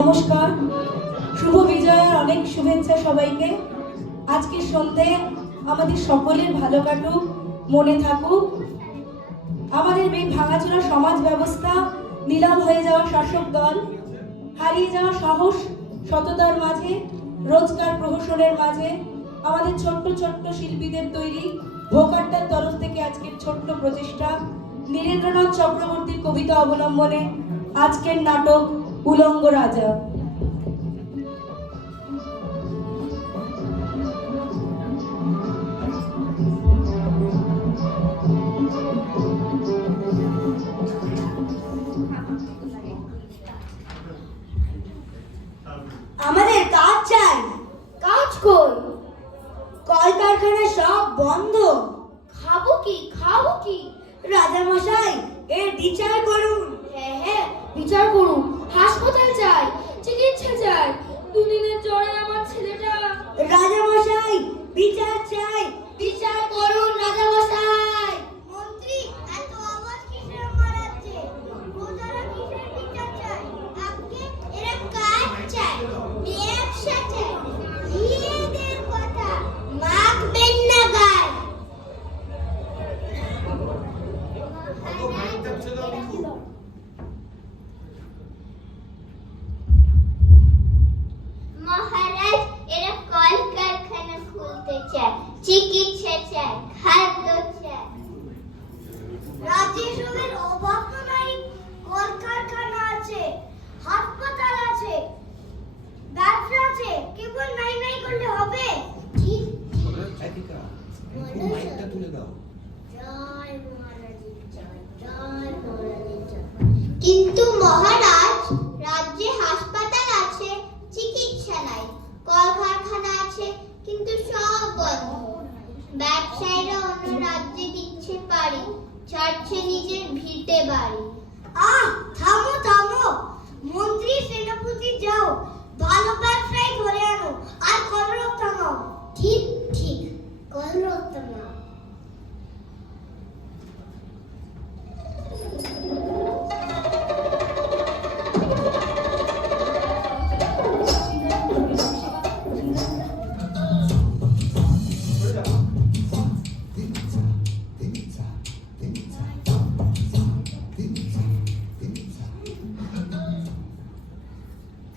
নমস্কার, শুভ বিজয়ার অনেক শুভেচ্ছা সবাইকে। আজকের সন্ধে আমাদের সকলের ভালো কাটুক, মনে থাকুক। আমাদের এই ভাঙাচোরা সমাজ ব্যবস্থা, নিলাম হয়ে যাওয়া শাসক দল, হারিয়ে যাওয়া সাহস সততার মাঝে, রোজগার প্রহসনের মাঝে আমাদের ছোট্ট ছোট্ট শিল্পীদের তৈরি ভোকারটার তরফ থেকে আজকের ছোট্ট প্রচেষ্টা, নীরেন্দ্রনাথ চক্রবর্তীর কবিতা অবলম্বনে আজকের নাটক উলঙ্গ রাজা। আমাদের কাজ চাই। কাজ কই? কলকারখানা সব বন্ধ। খাবো কি? রাজামশাই, এর বিচার করুন। হ্যাঁ, বিচার করুন। হাসপাতাল চাই, চিকিৎসা চাই। দুদিনের জ্বরে আমার ছেলেটা। রাজামশাই, বিচার চাই। বিচার করুন রাজামশাই। মন্ত্রী, এত আওয়াজ কিসের মারাচ্ছে? প্রজারা কিসের বিচার চায়? আজকে এরা কাজ চায়, ব্যবসা চায়। এদের কথা মাখবেন না গায়। মহারাজ, এরা কলকারখানা খুলতে চায়, চিকিৎসা চায়, খাদ্য চায়। রাজ্যে সবের অভাব তো নাই। কলকারখানা আছে, হাসপাতাল আছে, ব্যবসা আছে। কেবল নাই নাই করলে হবে? ঠিক মাইকটা তুলে দাও। জয় মহারাজের জয়, জয় মহারাজের জয়। কিন্তু মহারাজ, রাজ্যে হাসপাতাল আছে, চিকিৎসা নাই। কলকারখানা আছে, কিন্তু সব বন্ধ। ব্যবসায়ীরা অন্য রাজ্যে দিচ্ছে পারি, ছাড়ছে নিজের ভিটে বাড়ি। থামো থামো। মন্ত্রী, সেনাপতি যাও, ভালো ব্যবসায়ী ধরে আনো, আর কলরব থামাও। ঠিক, কলরব থামাও।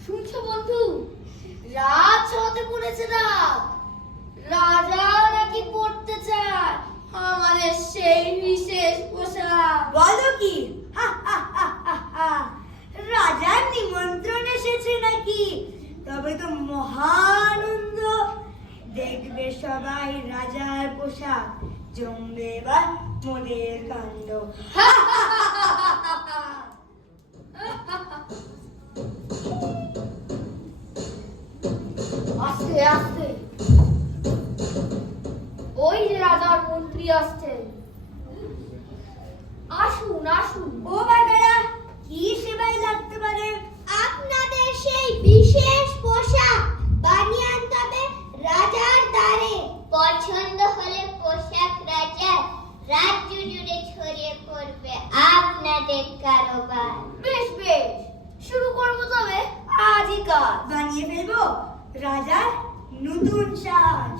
শুনছো বন্ধু? রাজ হতে পড়েছে না, রাজা নাকি পড়তে চায় আমাদের সেই বিশেষ পোশাক। বলো কি? রাজার নিমন্ত্রণ এসেছে নাকি? তবে তো মহানন্দ। দেখবে সবাই রাজার পোশাক, জমবে এবার মোদের কাণ্ড। আস্তে আস্তে, ওই যে রাজার মন্ত্রী আসছেন। আসুন আসুন। ও বাগারা, কি সেবাই লাগতে পারে? আপনাদের সেই বিশেষ পোশাক বানিয়ে আনতে হবে রাজার দ্বারে। পছন্দ হলে পোশাক রাজার রাজ্য জুড়ে ছড়িয়ে পড়বে আপনাদের কারোবার। বেশ বেশ, শুরু করবো তবে আজই কাজ। বানিয়ে ফেলবো রাজার নতুন সাজ।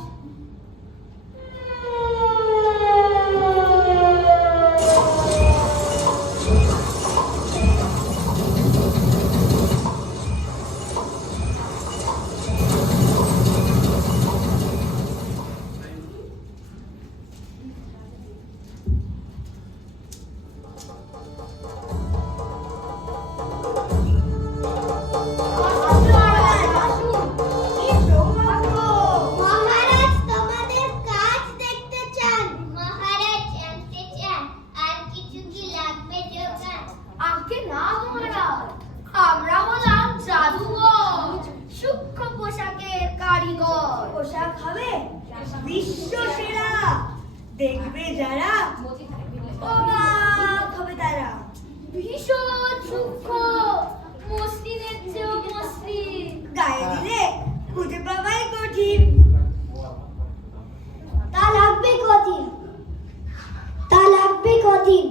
মহারাজ তোমাদের কাজ দেখতে চান। মহারাজ জানতে চান আর কিছু কি লাগবে যোগান। আজকে না মহারাজ, আমরা হলাম জাদুঘর, সূক্ষ্ম পোশাকের কারিগর। পোশাক হবে বিশ্ব সেরা। দেখবে যারা অবাক হবে তারা। ভীষণ সূক্ষ্ম, মসৃণের চেয়েও মসৃণ। গায়ে দিলে খুঁজে পাওয়াই কঠিন। তা লাগবে কদিন?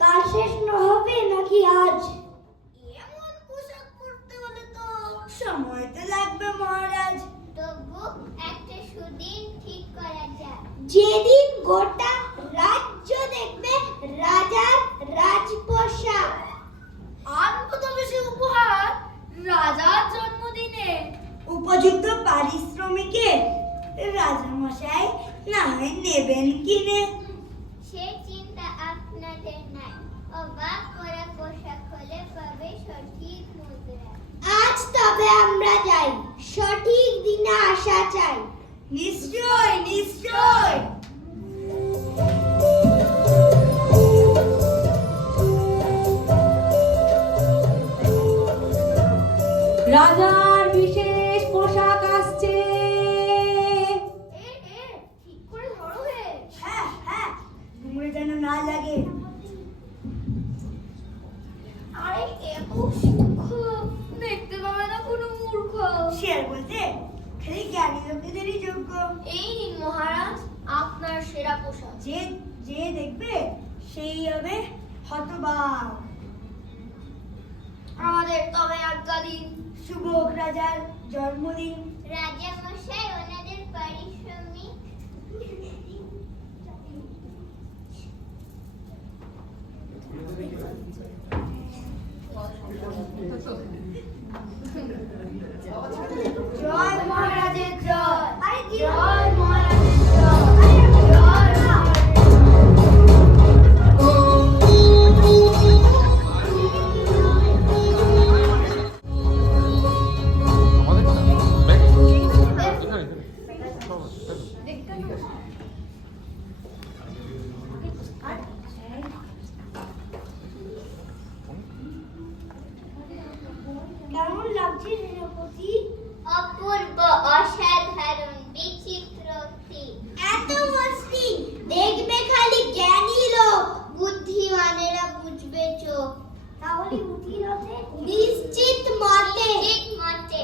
কাজ শেষ না হবে নাকি আজ? এমন পোশাক পরতে হলে তো সময় তো লাগবে মহারাজ। তবু একটা সুদিন ঠিক করা যায়। যেদিন গোটা রাজ্য দেখবে রাজার রাজপোশাক। আনবো তবে সে উপহার রাজার জন্মদিনে। উপযুক্ত পারিশ্রমিকে রাজামশাই না হয় নেবেন কিনে। সে চিন্তা আপনাদের নাই। অবাক করা পোশাক হলে পাবে সঠিক মুদ্রা। আজ তবে আমরা যাই, সঠিক দিনে আসা চাই। নিশ্চয় নিশ্চয়। রাজার বিশেষ পোশাক আসছে। ঠিক করে ধরো হে। হ্যাঁ হ্যাঁ, তোমরা যেন না লাগে। আরে এত সূক্ষ্ম দেখতে পাবে না কোনো মূর্খ। শের বলতে খালি জ্ঞানী লোকেদেরই যোগ্য। এই নিন মহারাজ আপনার সেরা পোশাক। যে যে দেখবে সেই হবে হতবাক। আমাদের তবে আজ্ঞা দিন। শুভ রাজার জন্মদিন। রাজা মশাই ওনাদের পারিশ্রমিক। জয় মহারাজের জয়। আরে জয় মহারাজের জয়। জয় কেমন লাগছে সেনাপতি? অপূর্ব, অসাধারণ, বিচিত্রতি। এত মস্তি দেখবে খালি জ্ঞানী লোক। বুদ্ধিমানেরা বুঝবে চোখ। তাহলে উঠির হবে নিশ্চিত মতে। ঠিক মতে।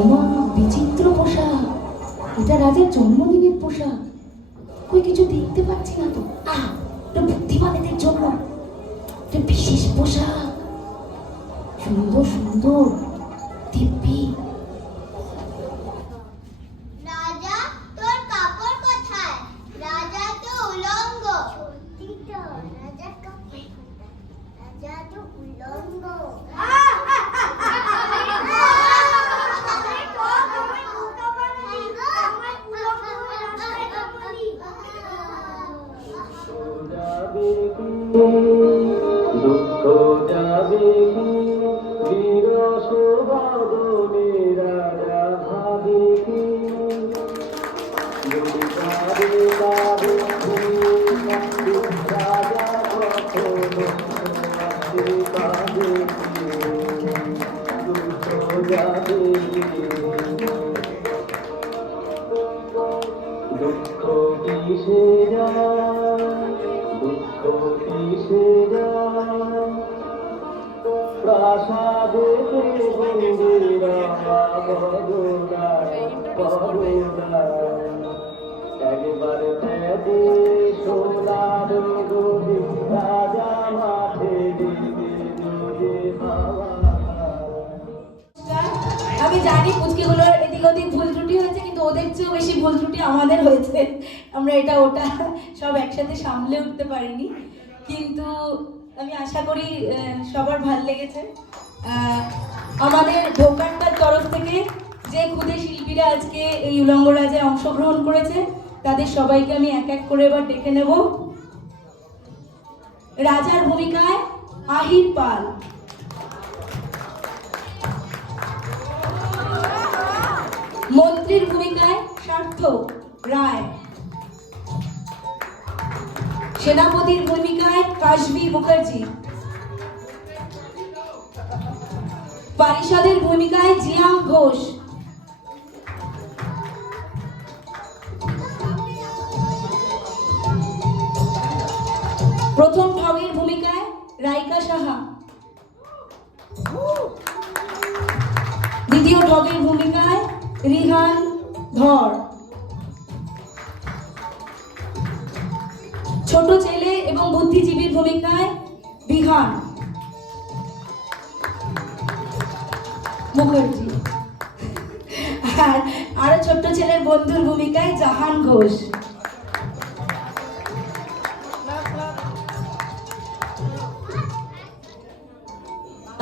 ওমা, বিচিত্র পোশাক। এটা রাজার জন্মদিনের পোশাক। কই কিছু দেখতে পাচ্ছি না তো। এটা বুদ্ধিমানেদের জন্য এটা বিশেষ পোশাক। সুন্দর সুন্দর দিব্যি। রাজা, তোর কাপড় কোথায়? রাজা তো উলঙ্গ। সত্যি তো, রাজা কাপড় কোথায়? রাজা তো উলঙ্গ। দুঃখ যাবে বীর শোভাবনে রাজা ভাবে কি কাঁদে কাঁদে রাজা কখনো কাঁদে দুঃখ যাবে দুঃখ কিসে যায় দুঃখ কিসে যায় প্রাসাদে বন্দিরা একবার পেতে সোনার গদি রাজা মাঠে দিতে আমি জানি পুচকিগুলোর এদিক ওদিক ভুল ত্রুটি হয়েছে, কিন্তু ওদের চেয়েও বেশি ভুল ত্রুটি আমাদের হয়েছে। আমরা এটা ওটা সব একসাথে সামলে উঠতে পারিনি, কিন্তু আমি আশা করি সবার ভালো লেগেছে। আমাদের দোকানটার তরফ থেকে যে ক্ষুদে শিল্পীরা আজকে এই উলঙ্গ রাজায় অংশগ্রহণ করেছে তাদের সবাইকে আমি এক এক করে এবার ডেকে নেব। রাজার ভূমিকায় আহির পাল, মন্ত্রীর ভূমিকায় সার্থক রায়, সেনাপতির ভূমিকায় কাশবি মুখার্জি, পারিষদের ভূমিকায় জিয়াং ঘোষ, প্রথম ঠগের ভূমিকায় রাইকা সাহা, দ্বিতীয় ঢগের ভূমিকায় রিহান ধর। ছোট ছেলে এবং বুদ্ধিজীবীর ভূমিকায় বিহান মুখার্জি। আর আরো ছোট্ট ছেলের বন্ধুর ভূমিকায় জাহান ঘোষ।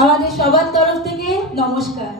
আমাদের সবার তরফ থেকে নমস্কার।